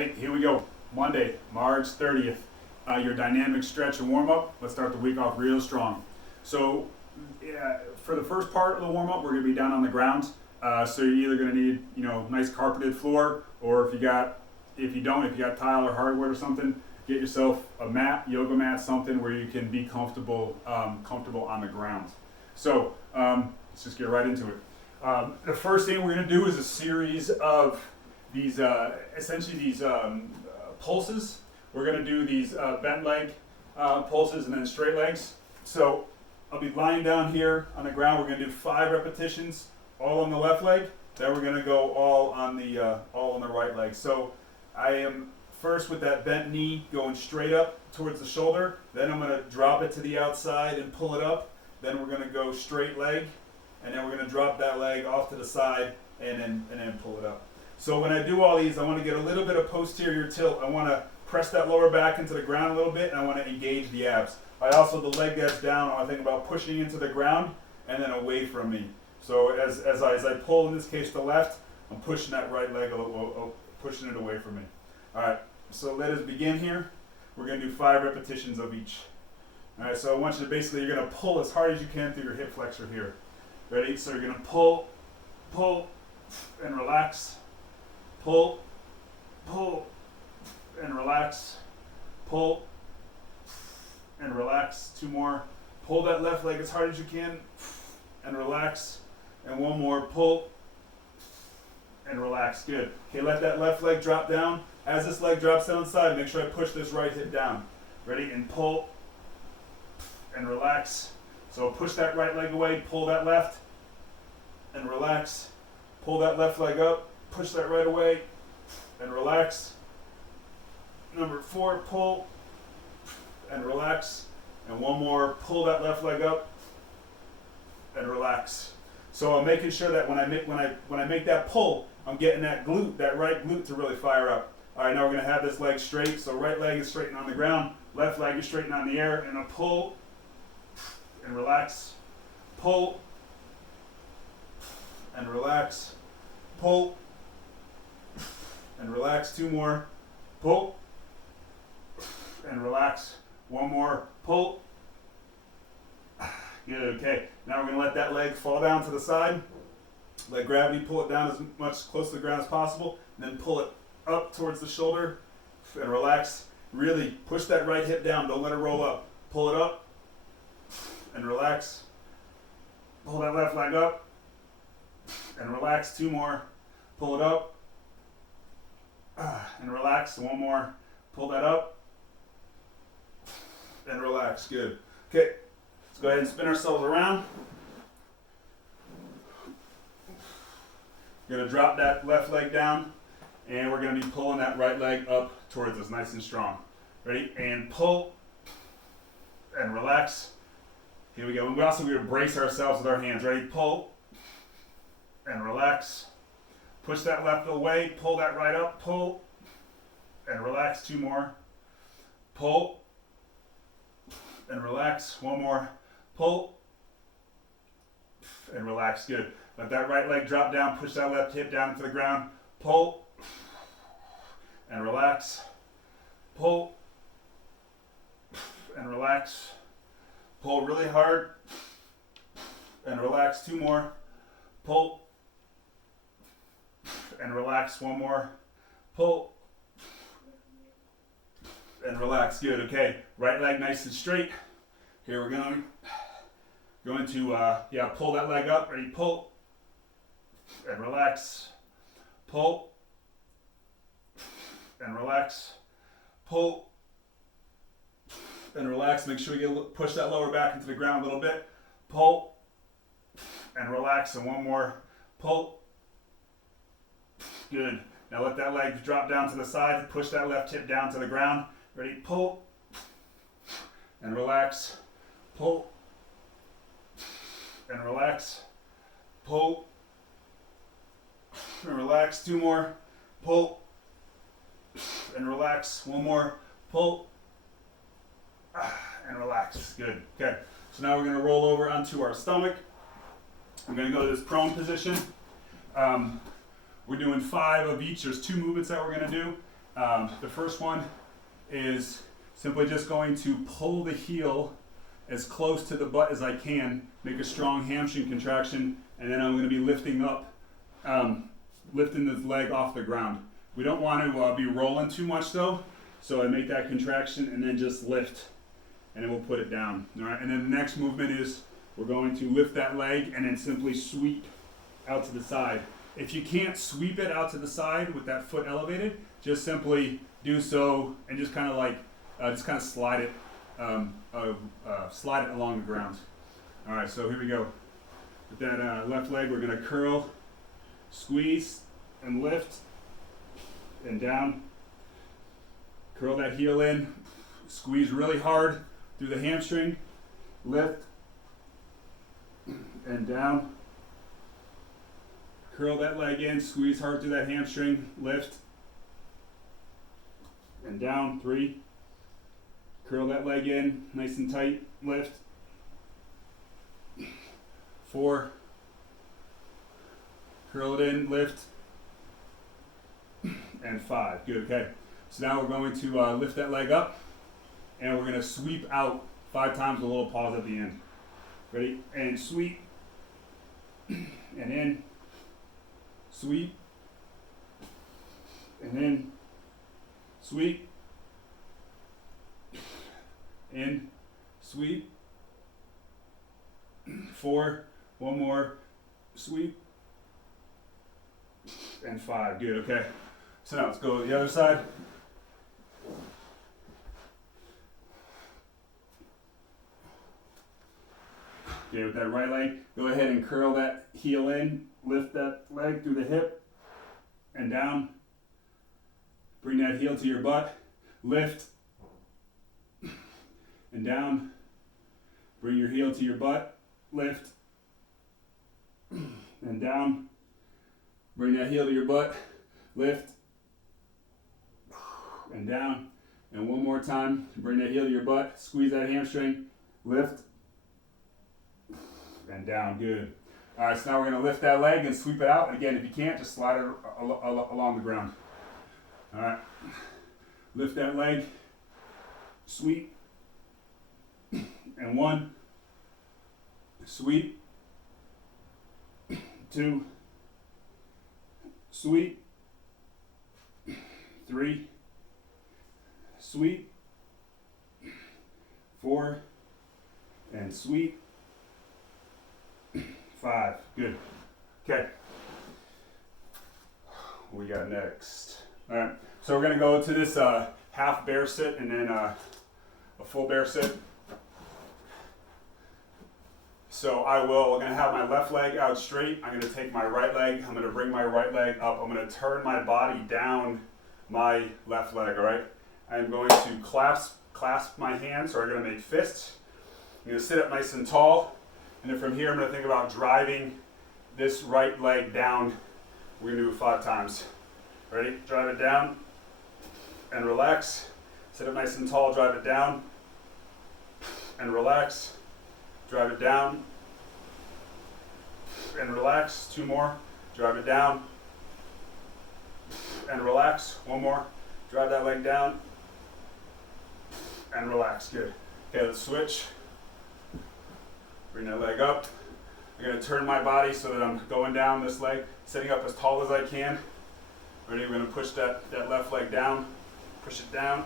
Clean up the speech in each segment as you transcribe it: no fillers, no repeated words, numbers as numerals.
Hey, here we go. Monday, March 30th. Your dynamic stretch and warm up. Let's start the week off real strong. So, for the first part of the warm up, we're going to be down on the ground. So you're either going to need, nice carpeted floor, or if you got tile or hardwood or something, get yourself a mat, yoga mat, something where you can be comfortable on the ground. So let's just get right into it. The first thing we're going to do is a series of these, pulses. We're going to do these bent leg pulses and then straight legs. So I'll be lying down here on the ground. We're going to do 5 repetitions, all on the left leg. Then we're going to go all on the right leg. So I am first with that bent knee going straight up towards the shoulder. Then I'm going to drop it to the outside and pull it up. Then we're going to go straight leg, and then we're going to drop that leg off to the side and then pull it up. So when I do all these, I want to get a little bit of posterior tilt. I want to press that lower back into the ground a little bit, and I want to engage the abs. The leg that's down, I want to think about pushing into the ground and then away from me. So as I pull, in this case, the left, I'm pushing that right leg, pushing it away from me. All right, so let us begin here. We're going to do 5 repetitions of each. All right, so I want you to you're going to pull as hard as you can through your hip flexor here. Ready? So you're going to pull, and relax. Pull, and relax. Pull, and relax. 2 more. Pull that left leg as hard as you can, and relax. And 1 more. Pull, and relax. Good. Okay, let that left leg drop down. As this leg drops down side, make sure I push this right hip down. Ready? And pull, and relax. So push that right leg away, pull that left, and relax. Pull that left leg up, push that right away, and relax. Number 4, pull, and relax. And 1 more, pull that left leg up, and relax. So I'm making sure that when I make that pull, I'm getting that glute, that right glute to really fire up. All right, now we're going to have this leg straight. So right leg is straightened on the ground, left leg is straightened on the air, and a pull, and relax. Pull, and relax. Pull, and relax. 2 more. Pull, and relax. 1 more. Pull. Good, okay. Now we're going to let that leg fall down to the side. Let gravity pull it down as much close to the ground as possible. And then pull it up towards the shoulder and relax. Really push that right hip down. Don't let it roll up. Pull it up and relax. Pull that left leg up and relax. 2 more. Pull it up and relax. 1 more. Pull that up and relax. Good. Okay, let's go ahead and spin ourselves around. We're going to drop that left leg down, and we're going to be pulling that right leg up towards us nice and strong. Ready? And pull and relax. Here we go. And we're also going to brace ourselves with our hands. Ready? Pull and relax. Push that left away. Pull that right up. Pull and relax. 2 more. Pull and relax. 1 more. Pull and relax. Good. Let that right leg drop down. Push that left hip down into the ground. Pull and relax. Pull and relax. Pull really hard and relax. 2 more. Pull and relax. 1 more. Pull and relax. Good. Okay. Right leg nice and straight. Here we're going to pull that leg up. Ready? Pull and relax. Pull and relax. Pull and relax. Make sure you push that lower back into the ground a little bit. Pull and relax. And 1 more. Pull. Good. Now let that leg drop down to the side. Push that left hip down to the ground. Ready? Pull and relax. Pull and relax. Pull and relax. 2 more. Pull and relax. 1 more. Pull and relax. Good. Okay. So now we're going to roll over onto our stomach. We're going to go to this prone position. We're doing 5 of each. There's 2 movements that we're going to do. The first one is simply just going to pull the heel as close to the butt as I can, make a strong hamstring contraction, and then I'm going to be lifting up, lifting the leg off the ground. We don't want to be rolling too much though, so I make that contraction and then just lift, and then we'll put it down. All right, and then the next movement is we're going to lift that leg and then simply sweep out to the side. If you can't sweep it out to the side with that foot elevated, just simply do so and just kind of like, slide it, slide it along the ground. All right, so here we go. With that left leg, we're gonna curl, squeeze, and lift, and down. Curl that heel in, squeeze really hard through the hamstring, lift, and down. Curl that leg in, squeeze hard through that hamstring, lift, and down, 3. Curl that leg in, nice and tight, lift, 4. Curl it in, lift, and 5. Good, okay. So now we're going to lift that leg up, and we're going to sweep out 5 times with a little pause at the end. Ready? And sweep, and in, sweep, and in, sweep, in, sweep, 4, one more, sweep, and 5. Good, okay. So now let's go to the other side. Okay, with that right leg, go ahead and curl that heel in, lift that leg through the hip and down. Bring that heel to your butt, lift and down. Bring your heel to your butt, lift and down. Bring that heel to your butt, lift and down. And one more time, bring that heel to your butt, squeeze that hamstring, lift and down. Good. All right, so now we're going to lift that leg and sweep it out. And again, if you can't, just slide it along the ground. All right, lift that leg, sweep, and 1, sweep, 2, sweep, 3, sweep, 4, and sweep, 5. Good. Okay. What we got next? All right. So we're going to go to this half bear sit and then a full bear sit. So I'm going to have my left leg out straight. I'm going to take my right leg. I'm going to bring my right leg up. I'm going to turn my body down my left leg, all right? I'm going to clasp my hands, so I'm going to make fists. I'm going to sit up nice and tall. And then from here, I'm going to think about driving this right leg down. We're going to do it 5 times. Ready? Drive it down and relax. Sit up nice and tall, drive it down and relax. Drive it down and relax. 2 more. Drive it down and relax. 1 more. Drive that leg down and relax. Good. Okay, let's switch. Bring that leg up. I'm going to turn my body so that I'm going down this leg, sitting up as tall as I can. Ready? We're going to push that left leg down, push it down,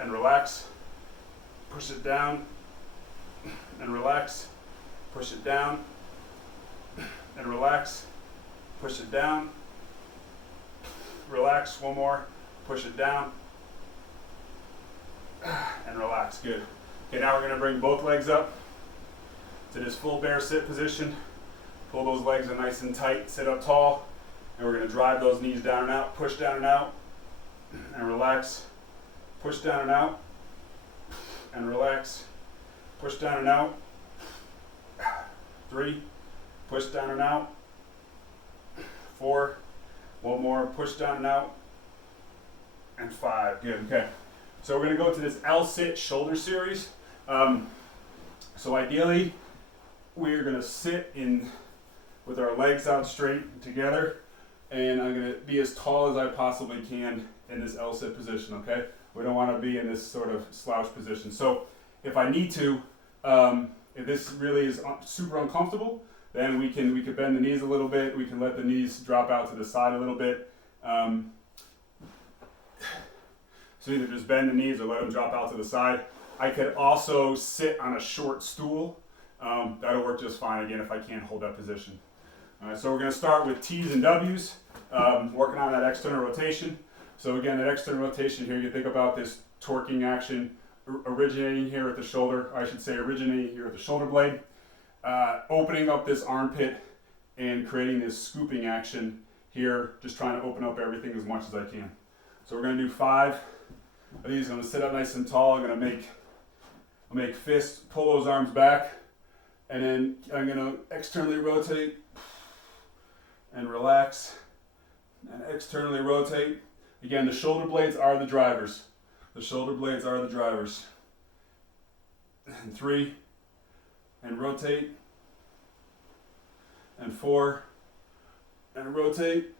and relax. Push it down, and relax. Push it down, and relax. Push it down, relax. 1 more. Push it down, and relax. Good. Okay, now we're going to bring both legs up to this full bear sit position. Pull those legs in nice and tight, sit up tall, and we're going to drive those knees down and out, push down and out, and relax. Push down and out, and relax. Push down and out. 3, push down and out. 4, 1 more, push down and out. And 5, good, okay. So we're going to go to this L-sit shoulder series. So ideally, we're going to sit in with our legs out straight together, and I'm gonna be as tall as I possibly can in this L-sit position, okay? We don't wanna be in this sort of slouch position. So if I need to, if this really is super uncomfortable, then we can bend the knees a little bit. We can let the knees drop out to the side a little bit. So either just bend the knees or let them drop out to the side. I could also sit on a short stool. That'll work just fine, again, if I can't hold that position. All right, so we're gonna start with T's and W's, working on that external rotation. So again, that external rotation here, you think about this torquing action originating here at the shoulder, I should say originating here at the shoulder blade, opening up this armpit and creating this scooping action here, just trying to open up everything as much as I can. So we're gonna do 5 of these. I'm gonna sit up nice and tall. I'm gonna make fists, pull those arms back, and then I'm gonna externally rotate and relax and externally rotate. Again, the shoulder blades are the drivers. The shoulder blades are the drivers. And 3, and rotate, and 4, and rotate.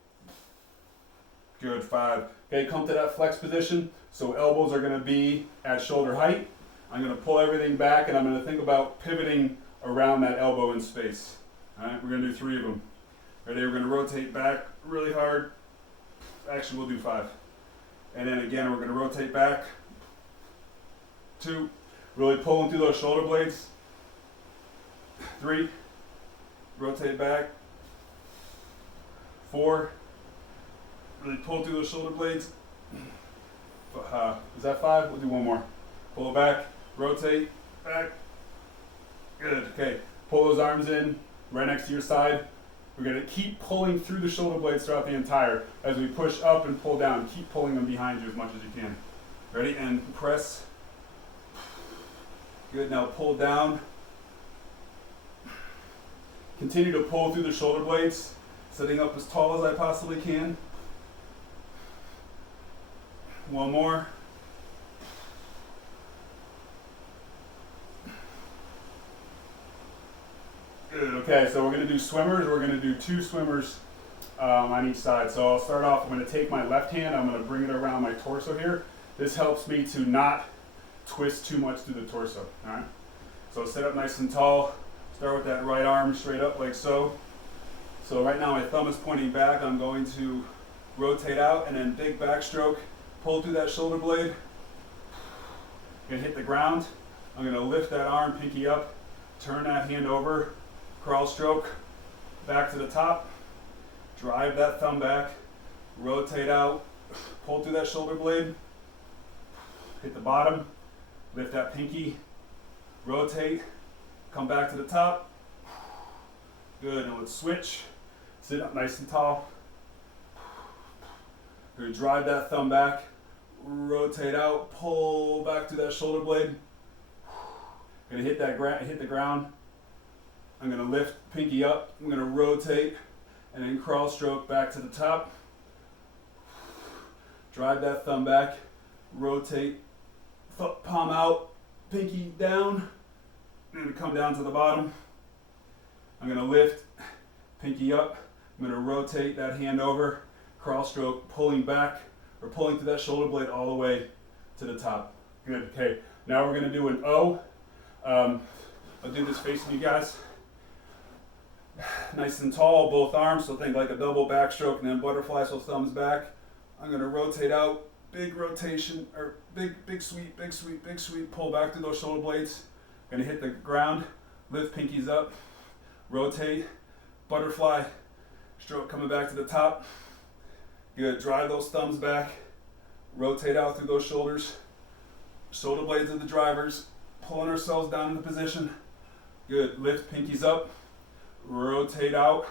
Good, 5. Okay, come to that flex position. So elbows are gonna be at shoulder height. I'm gonna pull everything back and I'm gonna think about pivoting around that elbow in space. All right, we're gonna do 3 of them. Ready, we're gonna rotate back really hard. Actually, we'll do 5. And then again, we're gonna rotate back. 2, really pulling through those shoulder blades. 3, rotate back. 4, really pull through those shoulder blades. Is that 5? We'll do 1 more. Pull it back, rotate, back. Good, okay. Pull those arms in, right next to your side. We're gonna keep pulling through the shoulder blades throughout the entire, as we push up and pull down, keep pulling them behind you as much as you can. Ready, and press. Good, now pull down. Continue to pull through the shoulder blades, sitting up as tall as I possibly can. 1 more. Good, okay, so we're gonna do swimmers. We're gonna do 2 swimmers on each side. So I'll start off, I'm gonna take my left hand, I'm gonna bring it around my torso here. This helps me to not twist too much through the torso, all right? So sit up nice and tall. Start with that right arm straight up like so. So right now my thumb is pointing back. I'm going to rotate out and then big backstroke. Pull through that shoulder blade. Gonna hit the ground. I'm gonna lift that arm, pinky up, turn that hand over, crawl stroke, back to the top, drive that thumb back, rotate out, pull through that shoulder blade, hit the bottom, lift that pinky, rotate, come back to the top. Good, now let's switch. Sit up nice and tall. We're gonna drive that thumb back, rotate out, pull back to that shoulder blade. Gonna hit the ground. I'm gonna lift pinky up. I'm gonna rotate and then crawl stroke back to the top. Drive that thumb back, rotate, palm out, pinky down. I'm gonna come down to the bottom. I'm gonna lift, pinky up. I'm gonna rotate that hand over, crawl stroke, pulling back or pulling through that shoulder blade all the way to the top. Good, okay. Now we're gonna do an O. I'll do this facing you guys. Nice and tall, both arms, so think like a double backstroke and then butterfly, so thumbs back. I'm gonna rotate out, big rotation, or big sweep, big sweep, big sweep, pull back through those shoulder blades. Gonna hit the ground, lift pinkies up, rotate, butterfly, stroke coming back to the top. Good, drive those thumbs back, rotate out through those shoulders. Shoulder blades are the drivers, pulling ourselves down into position. Good, lift pinkies up, rotate out,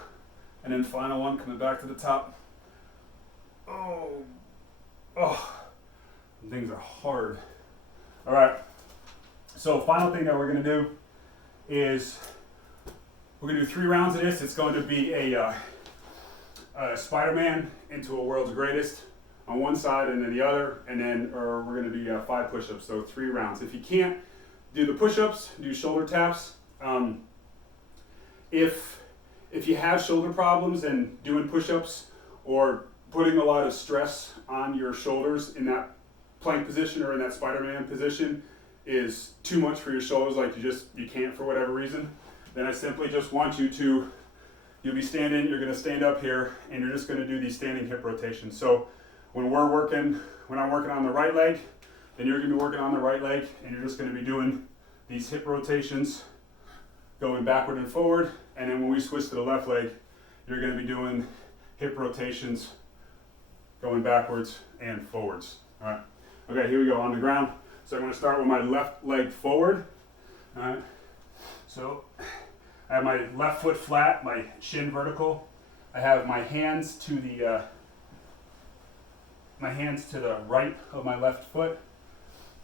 and then final one coming back to the top. Oh, things are hard. All right, so final thing that we're gonna do is we're gonna do 3 rounds of this. It's going to be a Spider-Man into a world's greatest on one side and then the other, and then we're gonna do 5 push-ups, so 3 rounds. If you can't do the push-ups, do shoulder taps. If you have shoulder problems, then doing push-ups or putting a lot of stress on your shoulders in that plank position or in that Spider-Man position is too much for your shoulders, like you can't for whatever reason, then I simply just want you to, you'll be standing, you're gonna stand up here and you're just gonna do these standing hip rotations. So when I'm working on the right leg, then you're gonna be working on the right leg and you're just gonna be doing these hip rotations going backward and forward. And then when we switch to the left leg, you're gonna be doing hip rotations going backwards and forwards. All right, okay, here we go on the ground. So I'm gonna start with my left leg forward. All right, so I have my left foot flat, my shin vertical. I have my hands to the right of my left foot.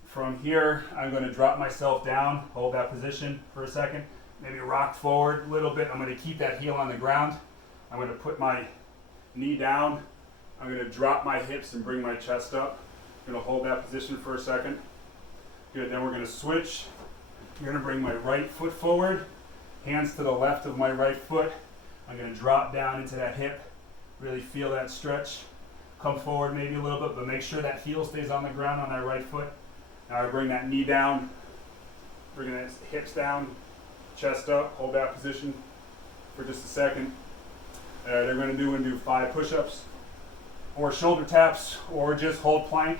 From here, I'm going to drop myself down, hold that position for a second, maybe rock forward a little bit. I'm going to keep that heel on the ground. I'm going to put my knee down. I'm going to drop my hips and bring my chest up. I'm going to hold that position for a second. Good, then we're going to switch. I'm going to bring my right foot forward, hands to the left of my right foot. I'm going to drop down into that hip, really feel that stretch. Come forward maybe a little bit, but make sure that heel stays on the ground on that right foot. Now I bring that knee down, bring that hips down, chest up, hold that position for just a second. They're going to do 5 push-ups or shoulder taps or just hold plank.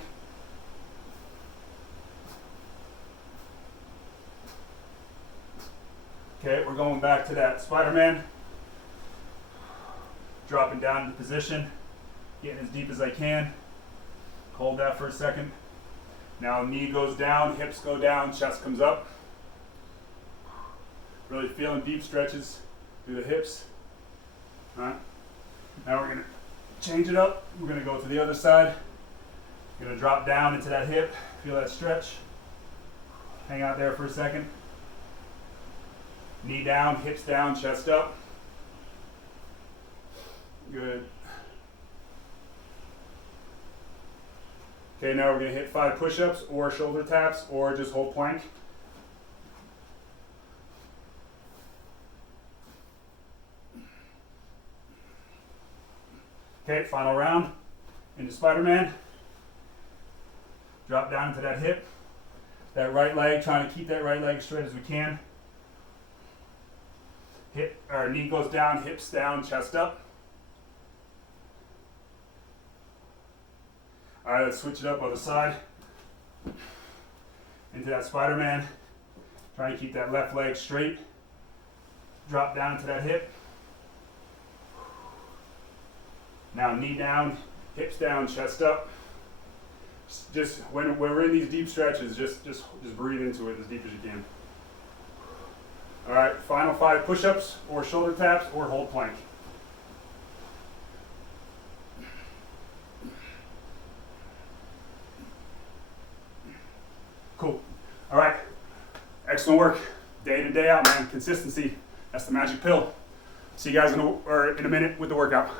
Okay, we're going back to that Spider-Man. Dropping down into position, getting as deep as I can. Hold that for a second. Now knee goes down, hips go down, chest comes up. Really feeling deep stretches through the hips. All right. Now we're going to change it up. We're going to go to the other side. We're going to drop down into that hip. Feel that stretch. Hang out there for a second. Knee down, hips down, chest up. Good. Okay, now we're going to hit 5 push-ups or shoulder taps or just hold plank. Okay, final round into Spider-Man. Drop down into that hip. That right leg, trying to keep that right leg straight as we can. Our knee goes down, hips down, chest up. All right, let's switch it up on the side. Into that Spider-Man. Try to keep that left leg straight. Drop down into that hip. Now knee down, hips down, chest up. Just when we're in these deep stretches, just breathe into it as deep as you can. All right, final 5 push-ups or shoulder taps or hold plank. Cool. All right. Excellent work. Day in and day out, man. Consistency. That's the magic pill. See you guys in a minute with the workout.